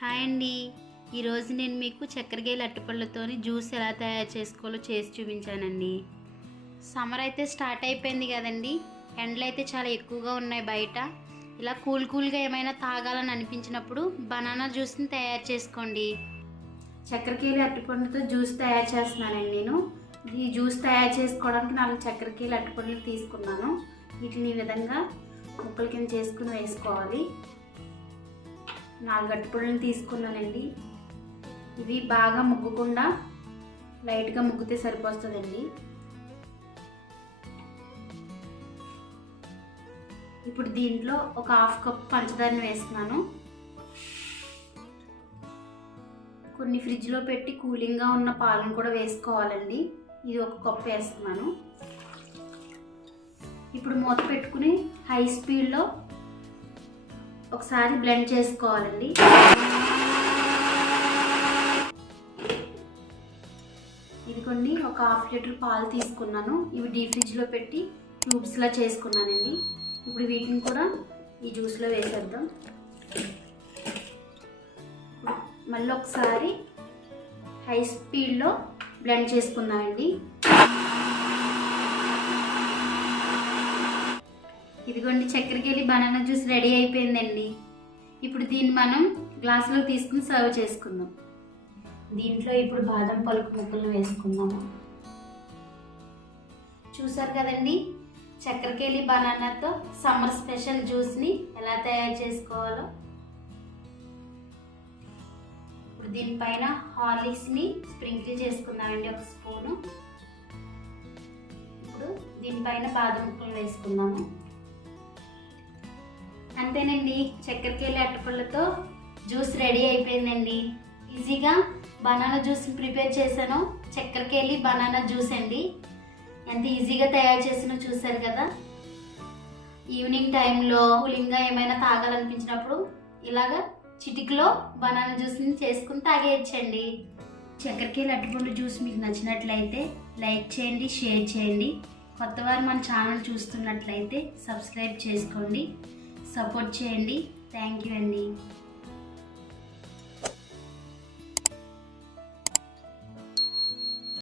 Hi అండి. ఈరోజు నేను మీకు చక్కెరకేళి అట్టుపళ్ళతోని జ్యూస్ ఎలా తయారు చేసుకోవాలో చేసి చూపించానండి. సమ్మర్ అయితే స్టార్ట్ అయిపోయింది కదండి. ఎండలు అయితే చాలా ఎక్కువగా ఉన్నాయి బయట. ఇలా కూల్ కూల్గా ఏమైనా తాగాలని అనిపించినప్పుడు బనానా జ్యూస్ని తయారు చేసుకోండి. చక్కెరకేళి అట్టుపండుతో జ్యూస్ తయారు చేస్తున్నానండి నేను. ఈ జ్యూస్ తయారు చేసుకోవడానికి నాలుగు చక్కెరకేళి అట్టుపండ్లు తీసుకున్నాను. వీటిని ఈ విధంగా ముక్కల కింద చేసుకుని వేసుకోవాలి. నాలుగు అట్టుపొడులను తీసుకున్నానండి. ఇవి బాగా ముగ్గకుండా లైట్గా ముగ్గితే సరిపోతుందండి ఇప్పుడు దీంట్లో ఒక హాఫ్ కప్ పంచదారని వేస్తున్నాను. కొన్ని ఫ్రిడ్జ్లో పెట్టి కూలింగ్గా ఉన్న పాలను కూడా వేసుకోవాలండి. ఇది ఒక కప్ వేస్తున్నాను. ఇప్పుడు మూత పెట్టుకుని హై స్పీడ్లో ఒకసారి బ్లెండ్ చేసుకోవాలండి. ఇదిగోండి ఒక హాఫ్ లీటర్ పాలు తీసుకున్నాను. ఇవి డీ ఫ్రిడ్జ్లో పెట్టి ట్యూబ్స్లా చేసుకున్నానండి. ఇప్పుడు వీటిని కూడా ఈ జ్యూస్లో వేసేద్దాం. మళ్ళీ ఒకసారి హై స్పీడ్లో బ్లెండ్ చేసుకుందామండి. ఇదిగోండి చక్కెరకేళి బనానా జ్యూస్ రెడీ అయిపోయిందండి. ఇప్పుడు దీన్ని మనం గ్లాసులో తీసుకుని సర్వ్ చేసుకుందాం. దీంట్లో ఇప్పుడు బాదం పలుకు ముక్కలు వేసుకుందాము చూసారు కదండి చక్కెరకేళి బనానాతో సమ్మర్ స్పెషల్ జ్యూస్ని ఎలా తయారు చేసుకోవాలో. ఇప్పుడు దీనిపైన హార్లిక్స్ని స్ప్రింకిల్ చేసుకుందామండి ఒక స్పూను. ఇప్పుడు దీనిపైన బాదం ముక్కలు వేసుకుందాము. అంతేనండి. చక్కెరకేళి అట్టపళ్ళతో జ్యూస్ రెడీ అయిపోయిందండి. ఈజీగా బనానా జ్యూస్ ప్రిపేర్ చేశాను. చక్కెరకేళి బనానా జ్యూస్ అండి. ఎంత ఈజీగా తయారు చేసినో చూసారు కదా. ఈవినింగ్ టైంలో కూలింగ్గా ఏమైనా తాగాలనిపించినప్పుడు ఇలాగా చిటికలో బనానా జ్యూస్ని చేసుకుని తాగేయచ్చండి. చక్కెరకేళి అట్టుపండు జ్యూస్ మీకు నచ్చినట్లయితే లైక్ చేయండి షేర్ చేయండి. కొత్తవారు మన ఛానల్ చూస్తున్నట్లయితే సబ్స్క్రైబ్ చేసుకోండి. సపోర్ట్ చేయండి. థ్యాంక్ యూ అండి.